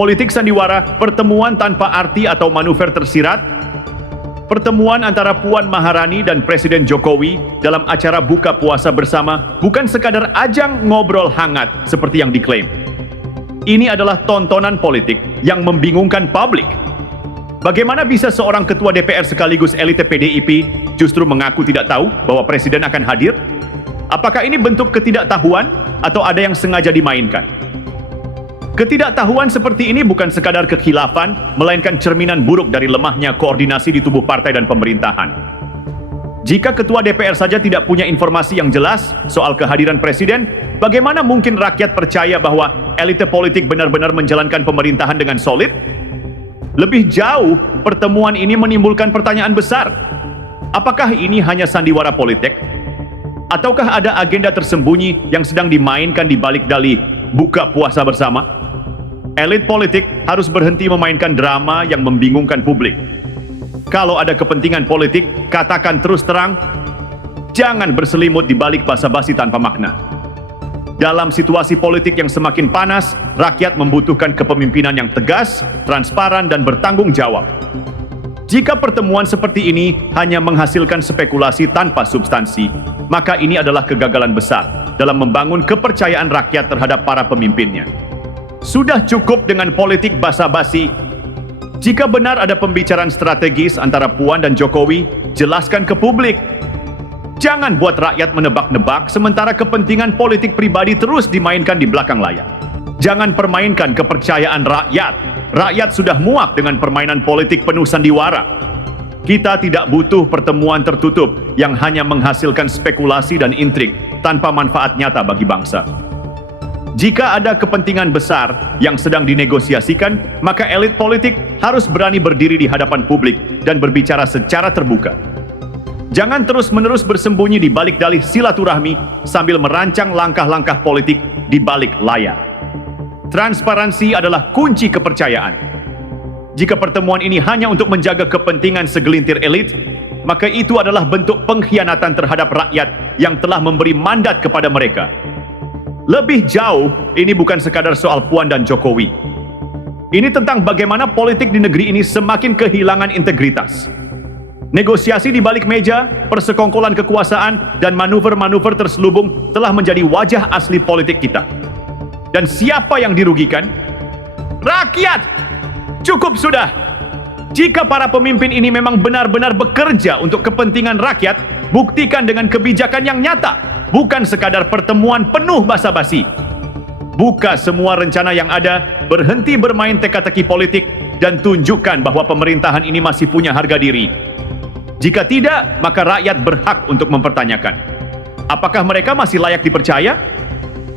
Politik sandiwara, pertemuan tanpa arti atau manuver tersirat. Pertemuan antara Puan Maharani dan Presiden Jokowi dalam acara buka puasa bersama bukan sekadar ajang ngobrol hangat seperti yang diklaim. Ini adalah tontonan politik yang membingungkan publik. Bagaimana bisa seorang ketua DPR sekaligus elit PDIP justru mengaku tidak tahu bahwa Presiden akan hadir? Apakah ini bentuk ketidaktahuan atau ada yang sengaja dimainkan? Ketidaktahuan seperti ini bukan sekadar kekhilafan, melainkan cerminan buruk dari lemahnya koordinasi di tubuh partai dan pemerintahan. Jika ketua DPR saja tidak punya informasi yang jelas soal kehadiran Presiden, bagaimana mungkin rakyat percaya bahwa elit politik benar-benar menjalankan pemerintahan dengan solid? Lebih jauh, pertemuan ini menimbulkan pertanyaan besar. Apakah ini hanya sandiwara politik? Ataukah ada agenda tersembunyi yang sedang dimainkan di balik dalih buka puasa bersama? Elit politik harus berhenti memainkan drama yang membingungkan publik. Kalau ada kepentingan politik, katakan terus terang, jangan berselimut di balik basa-basi tanpa makna. Dalam situasi politik yang semakin panas, rakyat membutuhkan kepemimpinan yang tegas, transparan, dan bertanggung jawab. Jika pertemuan seperti ini hanya menghasilkan spekulasi tanpa substansi, maka ini adalah kegagalan besar dalam membangun kepercayaan rakyat terhadap para pemimpinnya. Sudah cukup dengan politik basa-basi. Jika benar ada pembicaraan strategis antara Puan dan Jokowi, jelaskan ke publik. Jangan buat rakyat menebak-nebak sementara kepentingan politik pribadi terus dimainkan di belakang layar. Jangan permainkan kepercayaan rakyat. Rakyat sudah muak dengan permainan politik penuh sandiwara. Kita tidak butuh pertemuan tertutup yang hanya menghasilkan spekulasi dan intrik tanpa manfaat nyata bagi bangsa. Jika ada kepentingan besar yang sedang dinegosiasikan, maka elit politik harus berani berdiri di hadapan publik dan berbicara secara terbuka. Jangan terus-menerus bersembunyi di balik dalih silaturahmi sambil merancang langkah-langkah politik di balik layar. Transparansi adalah kunci kepercayaan. Jika pertemuan ini hanya untuk menjaga kepentingan segelintir elit, maka itu adalah bentuk pengkhianatan terhadap rakyat yang telah memberi mandat kepada mereka. Lebih jauh, ini bukan sekadar soal Puan dan Jokowi. Ini tentang bagaimana politik di negeri ini semakin kehilangan integritas. Negosiasi di balik meja, persekongkolan kekuasaan, dan manuver-manuver terselubung telah menjadi wajah asli politik kita. Dan siapa yang dirugikan? Rakyat! Cukup sudah! Jika para pemimpin ini memang benar-benar bekerja untuk kepentingan rakyat, buktikan dengan kebijakan yang nyata. Bukan sekadar pertemuan penuh basa-basi. Buka semua rencana yang ada, berhenti bermain teka-teki politik, dan tunjukkan bahwa pemerintahan ini masih punya harga diri. Jika tidak, maka rakyat berhak untuk mempertanyakan. Apakah mereka masih layak dipercaya?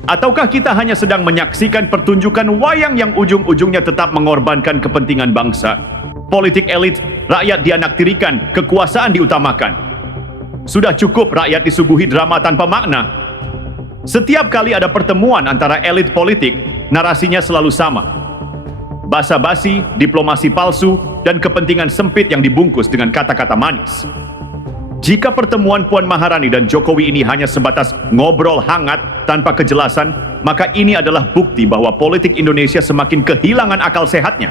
Ataukah kita hanya sedang menyaksikan pertunjukan wayang yang ujung-ujungnya tetap mengorbankan kepentingan bangsa? Politik elit, rakyat dianaktirikan, kekuasaan diutamakan. Sudah cukup rakyat disuguhi drama tanpa makna. Setiap kali ada pertemuan antara elit politik, narasinya selalu sama. Basa-basi, diplomasi palsu, dan kepentingan sempit yang dibungkus dengan kata-kata manis. Jika pertemuan Puan Maharani dan Jokowi ini hanya sebatas ngobrol hangat tanpa kejelasan, maka ini adalah bukti bahwa politik Indonesia semakin kehilangan akal sehatnya.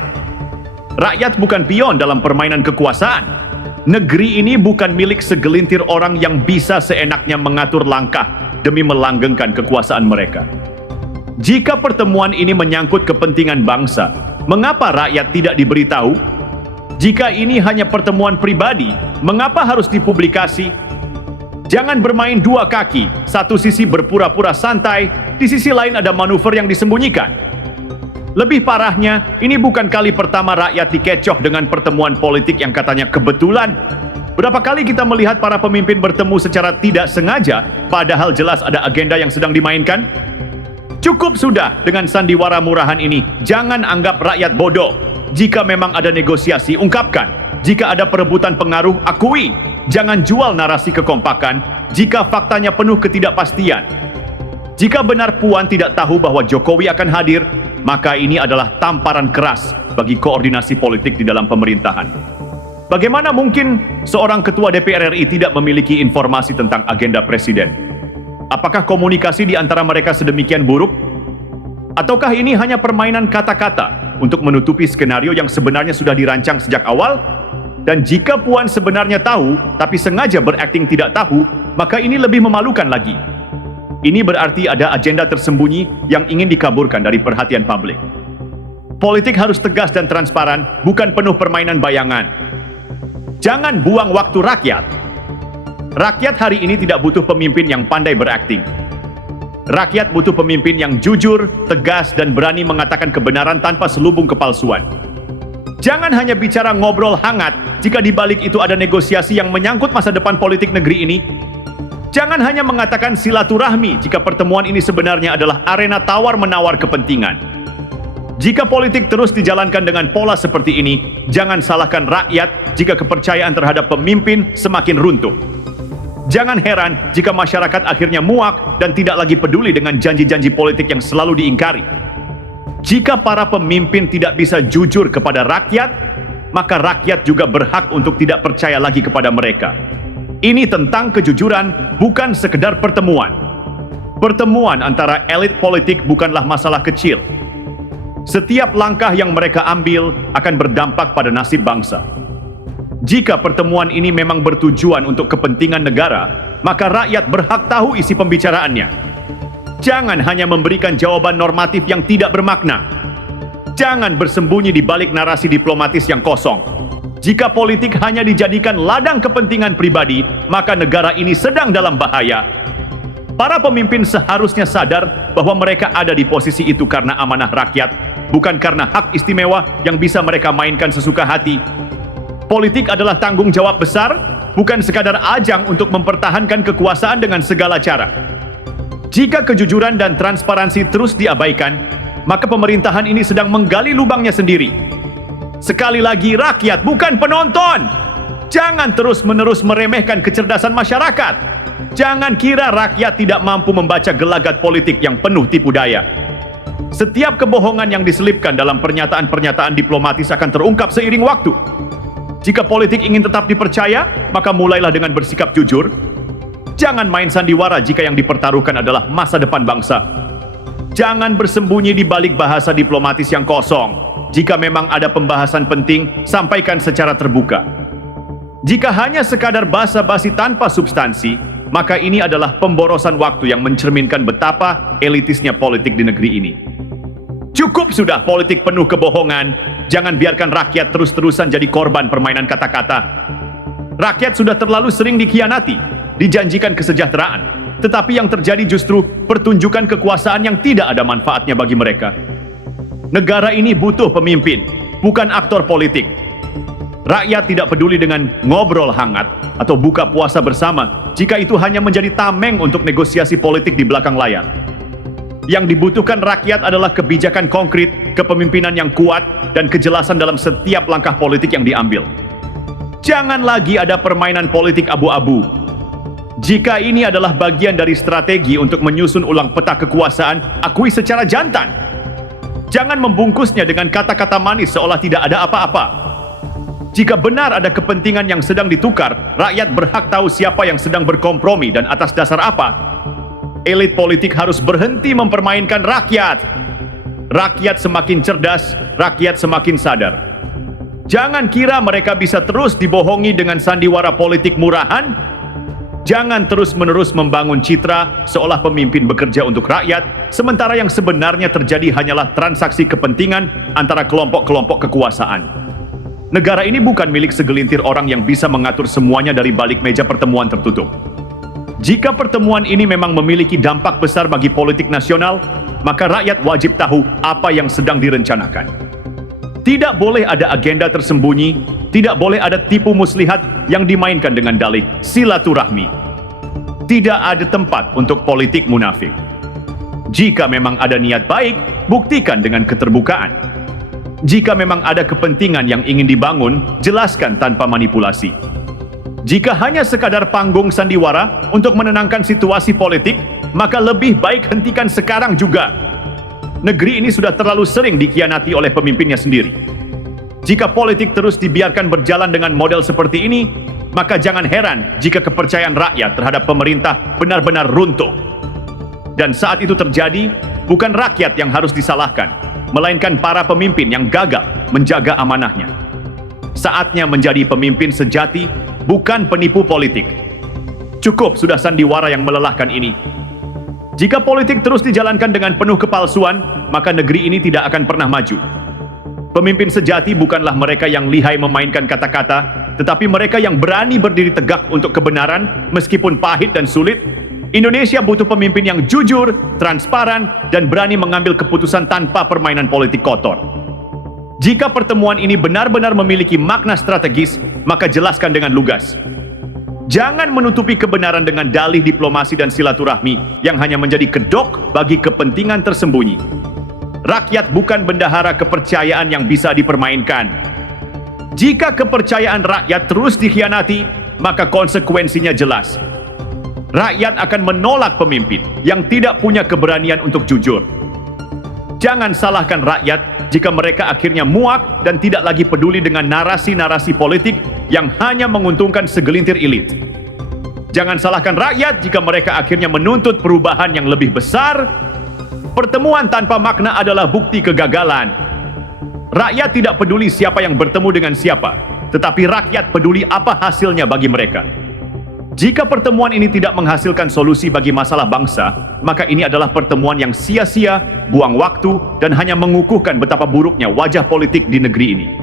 Rakyat bukan pion dalam permainan kekuasaan. Negeri ini bukan milik segelintir orang yang bisa seenaknya mengatur langkah demi melanggengkan kekuasaan mereka. Jika pertemuan ini menyangkut kepentingan bangsa, mengapa rakyat tidak diberitahu? Jika ini hanya pertemuan pribadi, mengapa harus dipublikasi? Jangan bermain dua kaki, satu sisi berpura-pura santai, di sisi lain ada manuver yang disembunyikan. Lebih parahnya, ini bukan kali pertama rakyat dikecoh dengan pertemuan politik yang katanya kebetulan. Berapa kali kita melihat para pemimpin bertemu secara tidak sengaja, padahal jelas ada agenda yang sedang dimainkan? Cukup sudah dengan sandiwara murahan ini. Jangan anggap rakyat bodoh. Jika memang ada negosiasi, ungkapkan. Jika ada perebutan pengaruh, akui. Jangan jual narasi kekompakan jika faktanya penuh ketidakpastian. Jika benar Puan tidak tahu bahwa Jokowi akan hadir, maka ini adalah tamparan keras bagi koordinasi politik di dalam pemerintahan. Bagaimana mungkin seorang ketua DPR RI tidak memiliki informasi tentang agenda presiden? Apakah komunikasi di antara mereka sedemikian buruk? Ataukah ini hanya permainan kata-kata untuk menutupi skenario yang sebenarnya sudah dirancang sejak awal. Dan jika Puan sebenarnya tahu, tapi sengaja berakting tidak tahu, maka ini lebih memalukan lagi. Ini berarti ada agenda tersembunyi yang ingin dikaburkan dari perhatian publik. Politik harus tegas dan transparan, bukan penuh permainan bayangan. Jangan buang waktu rakyat. Rakyat hari ini tidak butuh pemimpin yang pandai berakting. Rakyat butuh pemimpin yang jujur, tegas, dan berani mengatakan kebenaran tanpa selubung kepalsuan. Jangan hanya bicara ngobrol hangat jika di balik itu ada negosiasi yang menyangkut masa depan politik negeri ini. Jangan hanya mengatakan silaturahmi jika pertemuan ini sebenarnya adalah arena tawar-menawar kepentingan. Jika politik terus dijalankan dengan pola seperti ini, jangan salahkan rakyat jika kepercayaan terhadap pemimpin semakin runtuh. Jangan heran jika masyarakat akhirnya muak dan tidak lagi peduli dengan janji-janji politik yang selalu diingkari. Jika para pemimpin tidak bisa jujur kepada rakyat, maka rakyat juga berhak untuk tidak percaya lagi kepada mereka. Ini tentang kejujuran, bukan sekedar pertemuan. Pertemuan antara elit politik bukanlah masalah kecil. Setiap langkah yang mereka ambil akan berdampak pada nasib bangsa. Jika pertemuan ini memang bertujuan untuk kepentingan negara, maka rakyat berhak tahu isi pembicaraannya. Jangan hanya memberikan jawaban normatif yang tidak bermakna. Jangan bersembunyi di balik narasi diplomatis yang kosong. Jika politik hanya dijadikan ladang kepentingan pribadi, maka negara ini sedang dalam bahaya. Para pemimpin seharusnya sadar bahwa mereka ada di posisi itu karena amanah rakyat, bukan karena hak istimewa yang bisa mereka mainkan sesuka hati. Politik adalah tanggung jawab besar, bukan sekadar ajang untuk mempertahankan kekuasaan dengan segala cara. Jika kejujuran dan transparansi terus diabaikan, maka pemerintahan ini sedang menggali lubangnya sendiri. Sekali lagi, rakyat bukan penonton. Jangan terus-menerus meremehkan kecerdasan masyarakat. Jangan kira rakyat tidak mampu membaca gelagat politik yang penuh tipu daya. Setiap kebohongan yang diselipkan dalam pernyataan-pernyataan diplomatis akan terungkap seiring waktu. Jika politik ingin tetap dipercaya, maka mulailah dengan bersikap jujur. Jangan main sandiwara jika yang dipertaruhkan adalah masa depan bangsa. Jangan bersembunyi di balik bahasa diplomatis yang kosong. Jika memang ada pembahasan penting, sampaikan secara terbuka. Jika hanya sekadar basa-basi tanpa substansi, maka ini adalah pemborosan waktu yang mencerminkan betapa elitisnya politik di negeri ini. Cukup sudah politik penuh kebohongan. Jangan biarkan rakyat terus-terusan jadi korban permainan kata-kata. Rakyat sudah terlalu sering dikhianati, dijanjikan kesejahteraan, tetapi yang terjadi justru pertunjukan kekuasaan yang tidak ada manfaatnya bagi mereka. Negara ini butuh pemimpin, bukan aktor politik. Rakyat tidak peduli dengan ngobrol hangat atau buka puasa bersama jika itu hanya menjadi tameng untuk negosiasi politik di belakang layar. Yang dibutuhkan rakyat adalah kebijakan konkret, kepemimpinan yang kuat, dan kejelasan dalam setiap langkah politik yang diambil. Jangan lagi ada permainan politik abu-abu. Jika ini adalah bagian dari strategi untuk menyusun ulang peta kekuasaan, akui secara jantan. Jangan membungkusnya dengan kata-kata manis seolah tidak ada apa-apa. Jika benar ada kepentingan yang sedang ditukar, rakyat berhak tahu siapa yang sedang berkompromi dan atas dasar apa. Elit politik harus berhenti mempermainkan rakyat. Rakyat semakin cerdas, rakyat semakin sadar. Jangan kira mereka bisa terus dibohongi dengan sandiwara politik murahan. Jangan terus-menerus membangun citra seolah pemimpin bekerja untuk rakyat, sementara yang sebenarnya terjadi hanyalah transaksi kepentingan antara kelompok-kelompok kekuasaan. Negara ini bukan milik segelintir orang yang bisa mengatur semuanya dari balik meja pertemuan tertutup. Jika pertemuan ini memang memiliki dampak besar bagi politik nasional, maka rakyat wajib tahu apa yang sedang direncanakan. Tidak boleh ada agenda tersembunyi, tidak boleh ada tipu muslihat yang dimainkan dengan dalih silaturahmi. Tidak ada tempat untuk politik munafik. Jika memang ada niat baik, buktikan dengan keterbukaan. Jika memang ada kepentingan yang ingin dibangun, jelaskan tanpa manipulasi. Jika hanya sekadar panggung sandiwara untuk menenangkan situasi politik, maka lebih baik hentikan sekarang juga. Negeri ini sudah terlalu sering dikhianati oleh pemimpinnya sendiri. Jika politik terus dibiarkan berjalan dengan model seperti ini, maka jangan heran jika kepercayaan rakyat terhadap pemerintah benar-benar runtuh. Dan saat itu terjadi, bukan rakyat yang harus disalahkan, melainkan para pemimpin yang gagal menjaga amanahnya. Saatnya menjadi pemimpin sejati, bukan penipu politik. Cukup sudah sandiwara yang melelahkan ini. Jika politik terus dijalankan dengan penuh kepalsuan, maka negeri ini tidak akan pernah maju. Pemimpin sejati bukanlah mereka yang lihai memainkan kata-kata, tetapi mereka yang berani berdiri tegak untuk kebenaran meskipun pahit dan sulit. Indonesia butuh pemimpin yang jujur, transparan, dan berani mengambil keputusan tanpa permainan politik kotor. Jika pertemuan ini benar-benar memiliki makna strategis, maka jelaskan dengan lugas. Jangan menutupi kebenaran dengan dalih diplomasi dan silaturahmi yang hanya menjadi kedok bagi kepentingan tersembunyi. Rakyat bukan bendahara kepercayaan yang bisa dipermainkan. Jika kepercayaan rakyat terus dikhianati, maka konsekuensinya jelas. Rakyat akan menolak pemimpin yang tidak punya keberanian untuk jujur. Jangan salahkan rakyat jika mereka akhirnya muak dan tidak lagi peduli dengan narasi-narasi politik yang hanya menguntungkan segelintir elit. Jangan salahkan rakyat jika mereka akhirnya menuntut perubahan yang lebih besar. Pertemuan tanpa makna adalah bukti kegagalan. Rakyat tidak peduli siapa yang bertemu dengan siapa, tetapi rakyat peduli apa hasilnya bagi mereka. Jika pertemuan ini tidak menghasilkan solusi bagi masalah bangsa, maka ini adalah pertemuan yang sia-sia, buang waktu, dan hanya mengukuhkan betapa buruknya wajah politik di negeri ini.